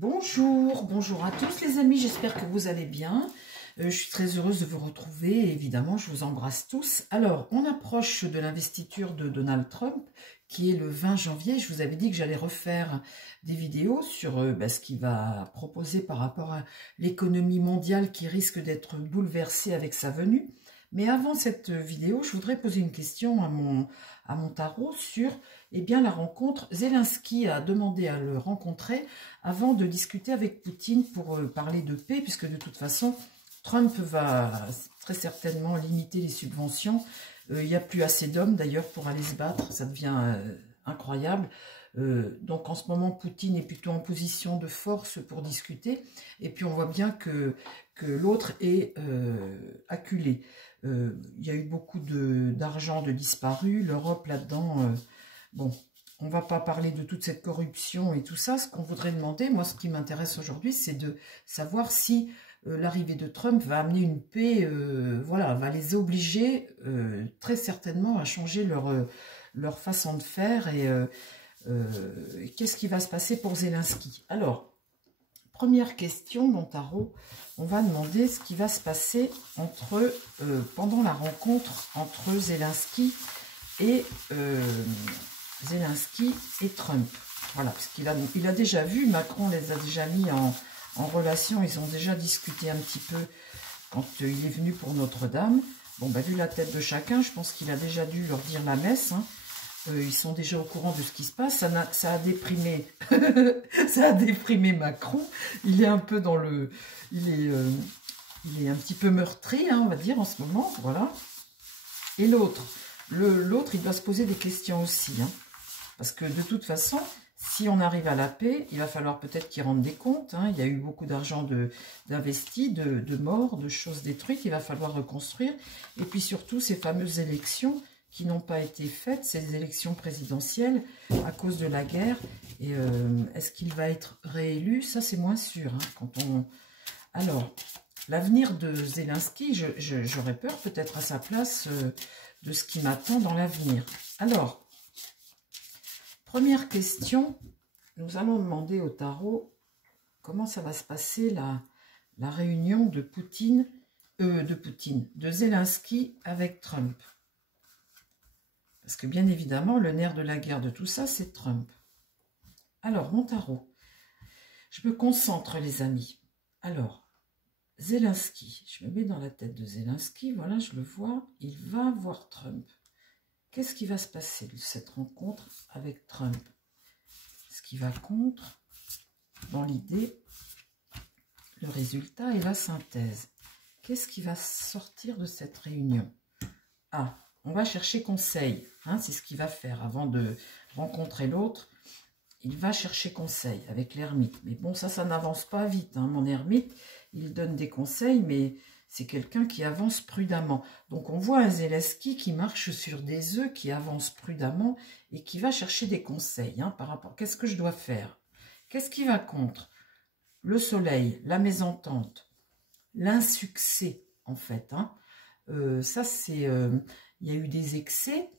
Bonjour, bonjour à tous les amis, j'espère que vous allez bien. Je suis très heureuse de vous retrouver et évidemment je vous embrasse tous. Alors, on approche de l'investiture de Donald Trump qui est le 20 janvier. Je vous avais dit que j'allais refaire des vidéos sur ce qu'il va proposer par rapport à l'économie mondiale qui risque d'être bouleversée avec sa venue. Mais avant cette vidéo, je voudrais poser une question à mon tarot sur la rencontre. Zelensky a demandé à le rencontrer avant de discuter avec Poutine pour parler de paix, puisque de toute façon, Trump va très certainement limiter les subventions. Il n'y a plus assez d'hommes d'ailleurs pour aller se battre, ça devient incroyable. Donc en ce moment, Poutine est plutôt en position de force pour discuter. Et puis on voit bien que l'autre est acculé. Il y a eu beaucoup d'argent de disparus. L'Europe là-dedans, bon, on ne va pas parler de toute cette corruption et tout ça. Ce qu'on voudrait demander, moi ce qui m'intéresse aujourd'hui, c'est de savoir si l'arrivée de Trump va amener une paix, voilà, va les obliger très certainement à changer leur façon de faire et qu'est-ce qui va se passer pour Zelensky. Alors, première question, mon tarot, on va demander ce qui va se passer pendant la rencontre entre Zelensky et Trump. Voilà, parce qu'il a déjà vu, Macron les a déjà mis en relation, ils ont déjà discuté un petit peu quand il est venu pour Notre-Dame. Bon, vu la tête de chacun, je pense qu'il a déjà dû leur dire la messe, hein. Ils sont déjà au courant de ce qui se passe. Ça a déprimé, ça a déprimé Macron. Il est un peu dans le, il est un petit peu meurtri, hein, on va dire en ce moment, voilà. Et l'autre, il doit se poser des questions aussi, hein, parce que de toute façon, si on arrive à la paix, il va falloir peut-être qu'il rende des comptes. Hein. Il y a eu beaucoup d'argent d'investi, de morts, de choses détruites. Il va falloir reconstruire. Et puis surtout, ces fameuses élections qui n'ont pas été faites, ces élections présidentielles, à cause de la guerre. Et est-ce qu'il va être réélu? Ça, c'est moins sûr. Hein, Alors, l'avenir de Zelensky, j'aurais peur peut-être à sa place de ce qui m'attend dans l'avenir. Alors, première question, nous allons demander au tarot comment ça va se passer la réunion de Zelensky avec Trump. Parce que bien évidemment, le nerf de la guerre de tout ça, c'est Trump. Alors, mon tarot, je me concentre les amis. Alors, Zelensky, je me mets dans la tête de Zelensky, voilà, je le vois, il va voir Trump. Qu'est-ce qui va se passer de cette rencontre avec Trump? Ce qui va contre, dans l'idée, le résultat et la synthèse. Qu'est-ce qui va sortir de cette réunion? Ah, on va chercher conseil, hein, c'est ce qu'il va faire avant de rencontrer l'autre. Il va chercher conseil avec l'ermite. Mais bon, ça n'avance pas vite. Hein. Mon ermite, il donne des conseils, mais c'est quelqu'un qui avance prudemment. Donc, on voit un Zelensky qui marche sur des œufs, qui avance prudemment et qui va chercher des conseils par rapport. Qu'est-ce que je dois faire? Qu'est-ce qui va contre? Le soleil, la mésentente, l'insuccès, en fait. Hein. Ça, c'est... il y a eu des excès.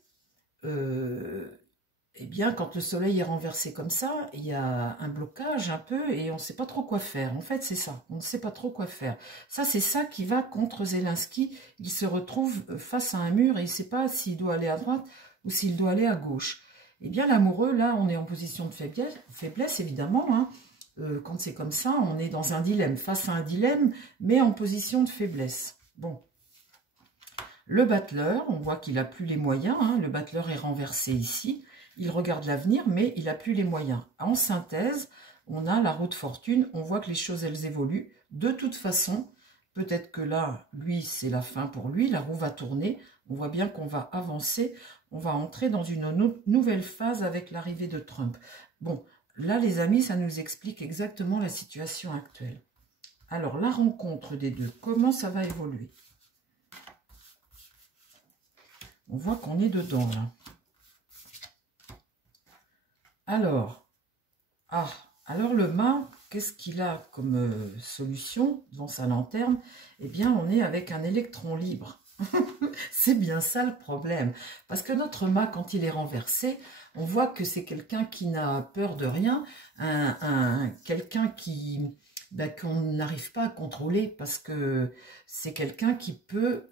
Eh bien, quand le soleil est renversé comme ça, il y a un blocage un peu et on ne sait pas trop quoi faire. En fait, c'est ça. On ne sait pas trop quoi faire. Ça, c'est ça qui va contre Zelensky. Il se retrouve face à un mur et il ne sait pas s'il doit aller à droite ou s'il doit aller à gauche. Eh bien, l'amoureux, là, on est en position de faiblesse évidemment. Hein. Quand c'est comme ça, on est dans un dilemme, face à un dilemme, mais en position de faiblesse. Bon. Le battleur, on voit qu'il n'a plus les moyens. Hein. Le battleur est renversé ici. Il regarde l'avenir, mais il n'a plus les moyens. En synthèse, on a la roue de fortune. On voit que les choses, elles évoluent. De toute façon, peut-être que là, lui, c'est la fin pour lui. La roue va tourner. On voit bien qu'on va avancer. On va entrer dans une nouvelle phase avec l'arrivée de Trump. Bon, là, les amis, ça nous explique exactement la situation actuelle. Alors, la rencontre des deux, comment ça va évoluer? On voit qu'on est dedans, là. Alors le mât, qu'est-ce qu'il a comme solution devant sa lanterne? Eh bien, on est avec un électron libre. C'est bien ça le problème. Parce que notre mât, quand il est renversé, On voit que c'est quelqu'un qui n'a peur de rien, quelqu'un qui qu'on n'arrive pas à contrôler parce que c'est quelqu'un qui peut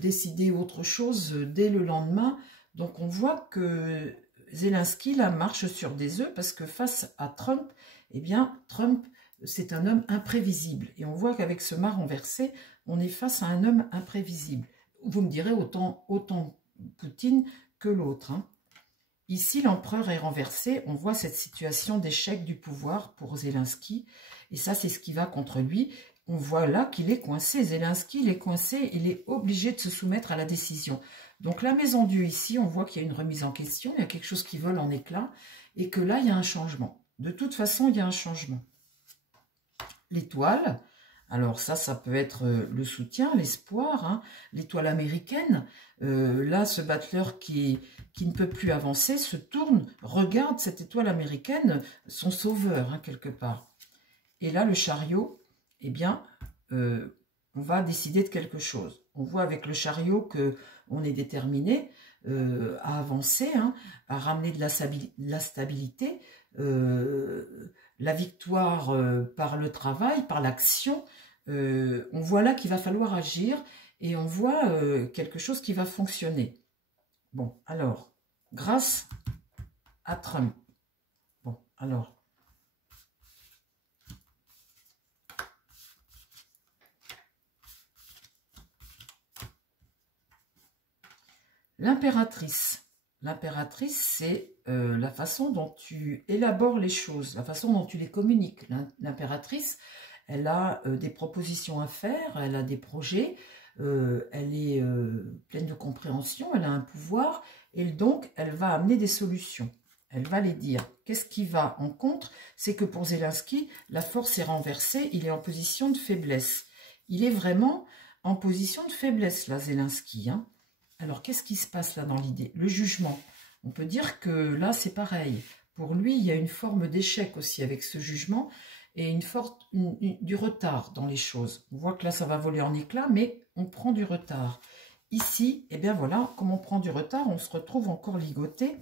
décider autre chose dès le lendemain. Donc on voit que Zelensky là marche sur des œufs parce que face à Trump, eh bien Trump c'est un homme imprévisible. Et on voit qu'avec ce mât renversé, on est face à un homme imprévisible. Vous me direz autant Poutine que l'autre. Hein. Ici, l'empereur est renversé. On voit cette situation d'échec du pouvoir pour Zelensky. Et ça, c'est ce qui va contre lui. On voit là qu'il est coincé. Zelensky, il est coincé. Il est obligé de se soumettre à la décision. Donc, la maison Dieu ici, on voit qu'il y a une remise en question. Il y a quelque chose qui vole en éclats. Et que là, il y a un changement. De toute façon, il y a un changement. L'étoile, alors ça peut être le soutien, l'espoir, hein, l'étoile américaine. Là, ce battleur qui ne peut plus avancer se tourne, regarde cette étoile américaine, son sauveur, hein, quelque part. Et là, le chariot, eh bien, on va décider de quelque chose. On voit avec le chariot qu'on est déterminé à avancer, hein, à ramener de la stabilité, la victoire par le travail, par l'action. On voit là qu'il va falloir agir et on voit quelque chose qui va fonctionner. Bon, alors, grâce à Trump. Bon, alors. L'impératrice. L'impératrice, c'est la façon dont tu élabores les choses, la façon dont tu les communiques. L'impératrice, elle a des propositions à faire, elle a des projets, elle est pleine de compréhension, elle a un pouvoir, et donc elle va amener des solutions. Elle va les dire. Qu'est-ce qui va en contre? C'est que pour Zelensky, la force est renversée, il est en position de faiblesse. Il est vraiment en position de faiblesse, là, Zelensky, hein. Alors, qu'est-ce qui se passe là dans l'idée? Le jugement. On peut dire que là, c'est pareil. Pour lui, il y a une forme d'échec aussi avec ce jugement et du retard dans les choses. On voit que là, ça va voler en éclats, mais on prend du retard. Ici, eh bien voilà, comme on prend du retard, on se retrouve encore ligoté.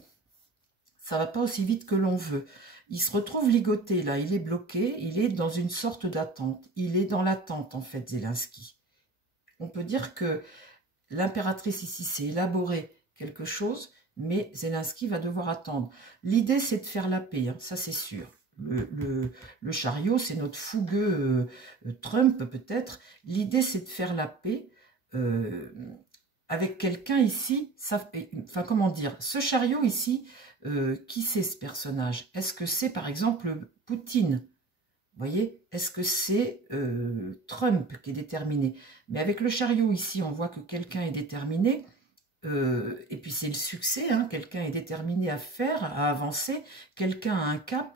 Ça ne va pas aussi vite que l'on veut. Il se retrouve ligoté, là, il est bloqué, il est dans une sorte d'attente. Il est dans l'attente, en fait, Zelensky. On peut dire que l'impératrice ici, c'est élaborer quelque chose, mais Zelensky va devoir attendre. L'idée, c'est de faire la paix, hein, ça c'est sûr. Le chariot, c'est notre fougueux Trump peut-être. L'idée, c'est de faire la paix avec quelqu'un ici. Enfin, comment dire, ce chariot ici, qui c'est ce personnage? Est-ce que c'est par exemple Poutine? Vous voyez, est-ce que c'est Trump qui est déterminé? Mais avec le chariot ici, on voit que quelqu'un est déterminé, et puis c'est le succès, hein, quelqu'un est déterminé à faire, à avancer, quelqu'un a un cap.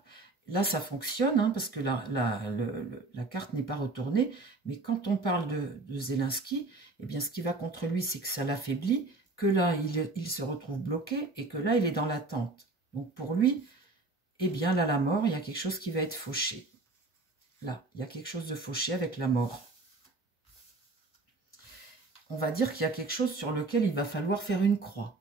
Là, ça fonctionne, hein, parce que la carte n'est pas retournée, mais quand on parle de Zelensky, eh bien, ce qui va contre lui, c'est que ça l'affaiblit, que là, il se retrouve bloqué, et que là, il est dans l'attente. Donc pour lui, eh bien, là, la mort, il y a quelque chose qui va être fauché. Là, il y a quelque chose de fauché avec la mort. On va dire qu'il y a quelque chose sur lequel il va falloir faire une croix.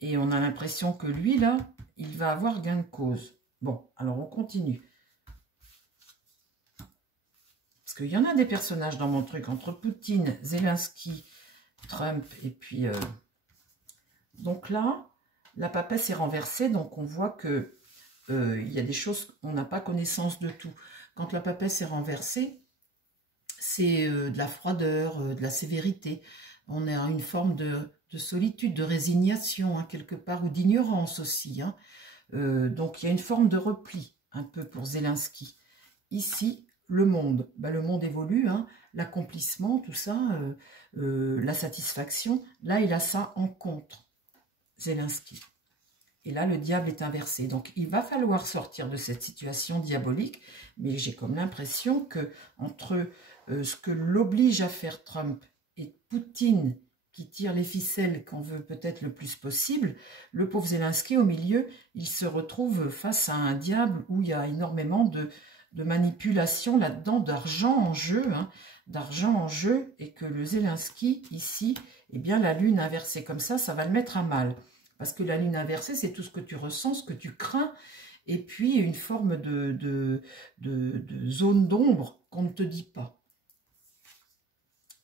Et on a l'impression que lui, là, il va avoir gain de cause. Bon, alors on continue. Parce qu'il y en a des personnages dans mon truc, entre Poutine, Zelensky, Trump, et puis... Donc là, la papesse est renversée, donc on voit que il y a des choses, on n'a pas connaissance de tout. Quand la papesse est renversée, c'est de la froideur, de la sévérité. On a une forme de solitude, de résignation, hein, quelque part, ou d'ignorance aussi. Hein. Donc il y a une forme de repli, un peu pour Zelensky. Ici, le monde. Ben, le monde évolue, hein, l'accomplissement, tout ça, la satisfaction. Là, il a ça en contre, Zelensky. Et là, le diable est inversé. Donc, il va falloir sortir de cette situation diabolique. Mais j'ai comme l'impression que entre ce que l'oblige à faire Trump et Poutine qui tire les ficelles qu'on veut peut-être le plus possible, le pauvre Zelensky, au milieu, il se retrouve face à un diable où il y a énormément de manipulation là-dedans, d'argent en jeu, hein, et que le Zelensky, ici, eh bien, la lune inversée comme ça va le mettre à mal. Parce que la lune inversée, c'est tout ce que tu ressens, ce que tu crains, et puis une forme de zone d'ombre qu'on ne te dit pas.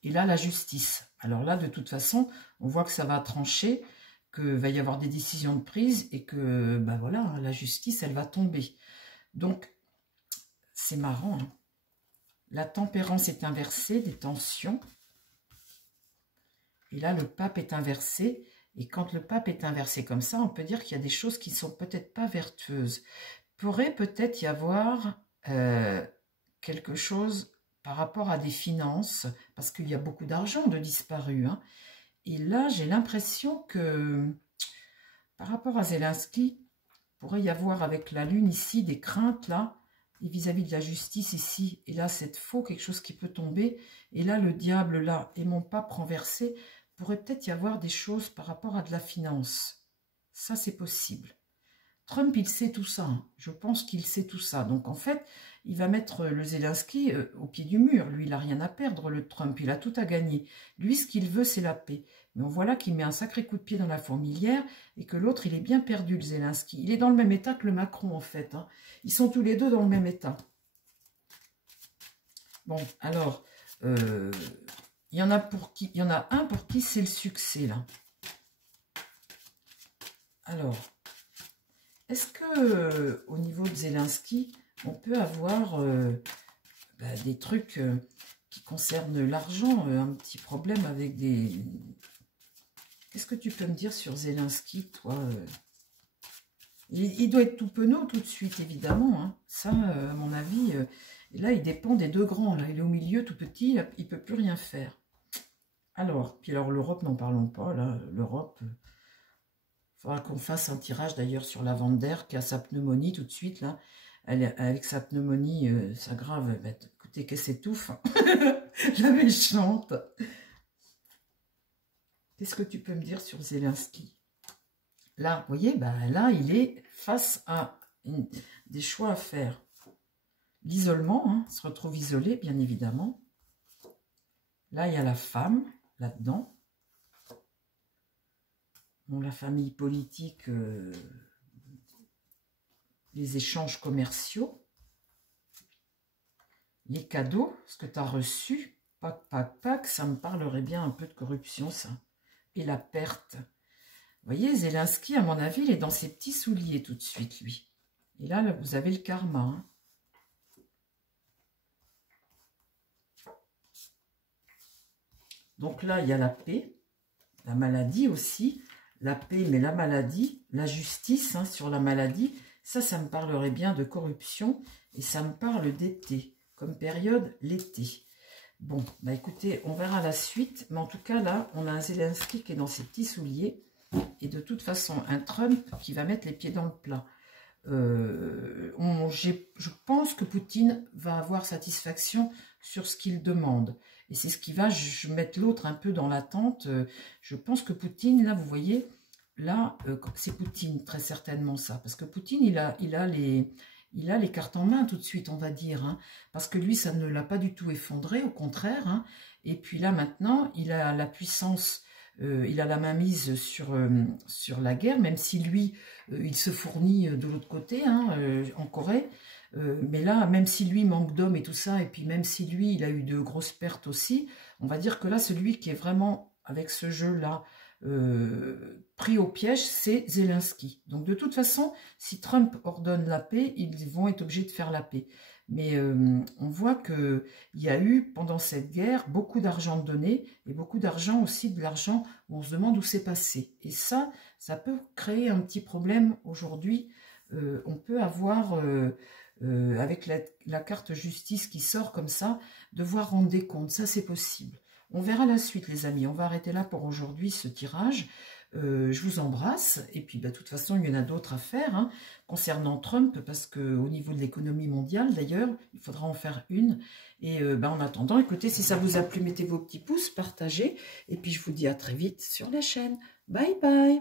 Et là, la justice. Alors là, de toute façon, on voit que ça va trancher, qu'il va y avoir des décisions de prise, et que, ben voilà, la justice, elle va tomber. Donc, c'est marrant, hein. La tempérance est inversée, des tensions. Et là, le pape est inversé. Et quand le pape est inversé comme ça, on peut dire qu'il y a des choses qui ne sont peut-être pas vertueuses. Pourrait peut-être y avoir quelque chose par rapport à des finances, parce qu'il y a beaucoup d'argent de disparu, hein. Et là, j'ai l'impression que par rapport à Zelensky, pourrait y avoir avec la lune ici des craintes là, et vis-à-vis de la justice ici, et là cette faux, quelque chose qui peut tomber, et là le diable là, et mon pape renversé, pourrait peut-être y avoir des choses par rapport à de la finance. Ça c'est possible. Trump il sait tout ça, hein. Je pense qu'il sait tout ça, donc en fait, il va mettre le Zelensky au pied du mur. Lui il n'a rien à perdre, le Trump, il a tout à gagner. Lui ce qu'il veut c'est la paix. Mais on voit là qu'il met un sacré coup de pied dans la fourmilière et que l'autre, il est bien perdu, le Zelensky. Il est dans le même état que le Macron, en fait, hein. Ils sont tous les deux dans le même état. Bon, alors, il y en a un pour qui c'est le succès, là. Alors, est-ce que au niveau de Zelensky, on peut avoir des trucs qui concernent l'argent, un petit problème avec des... Qu'est-ce que tu peux me dire sur Zelensky, toi? Il doit être tout penaud tout de suite, évidemment, hein. Ça, à mon avis, et là, il dépend des deux grands. Là, il est au milieu, tout petit, il ne peut plus rien faire. Alors, puis alors l'Europe, n'en parlons pas. Là, l'Europe, il faudra qu'on fasse un tirage d'ailleurs sur la Vander qui a sa pneumonie tout de suite. Là, avec sa pneumonie, ça grave. Bah, écoutez, qu'elle s'étouffe. La méchante. Qu'est-ce que tu peux me dire sur Zelensky? Là, vous voyez, ben là, il est face à des choix à faire. L'isolement, hein, se retrouve isolé, bien évidemment. Là, il y a la femme, là-dedans. Bon, la famille politique, les échanges commerciaux, les cadeaux, ce que tu as reçu, pac, ça me parlerait bien un peu de corruption, ça. Et la perte. Vous voyez, Zelensky, à mon avis, il est dans ses petits souliers tout de suite, lui. Et là, vous avez le karma, hein. Donc là, il y a la paix, la maladie aussi. La paix, mais la maladie, la justice, hein, sur la maladie. Ça me parlerait bien de corruption. Et ça me parle d'été, comme période, l'été. Bon, bah écoutez, on verra la suite. Mais en tout cas, là, on a un Zelensky qui est dans ses petits souliers. Et de toute façon, un Trump qui va mettre les pieds dans le plat. Je pense que Poutine va avoir satisfaction sur ce qu'il demande. Et c'est ce qui va mettre l'autre un peu dans l'attente. Je pense que Poutine, là, vous voyez, là, c'est Poutine, très certainement ça. Parce que Poutine, il a les cartes en main tout de suite, on va dire. Hein, parce que lui, ça ne l'a pas du tout effondré, au contraire. Hein, et puis là, maintenant, il a la puissance... il a la main mise sur la guerre, même si lui, il se fournit de l'autre côté, hein, en Corée. Mais là, même si lui manque d'hommes et tout ça, et puis même si lui, il a eu de grosses pertes aussi, on va dire que là, celui qui est vraiment, avec ce jeu-là, pris au piège, c'est Zelensky. Donc de toute façon, si Trump ordonne la paix, ils vont être obligés de faire la paix. Mais on voit qu'il y a eu, pendant cette guerre, beaucoup d'argent donné, et beaucoup d'argent aussi, de l'argent où on se demande où c'est passé. Et ça peut créer un petit problème aujourd'hui. On peut avoir, avec la carte justice qui sort comme ça, devoir rendre des comptes. Ça, c'est possible. On verra la suite, les amis. On va arrêter là pour aujourd'hui, ce tirage. Je vous embrasse, et puis de toute façon il y en a d'autres à faire, hein, concernant Trump, parce qu'au niveau de l'économie mondiale d'ailleurs, il faudra en faire une, et en attendant, écoutez, si ça vous a plu, mettez vos petits pouces, partagez, et puis je vous dis à très vite sur la chaîne. Bye bye.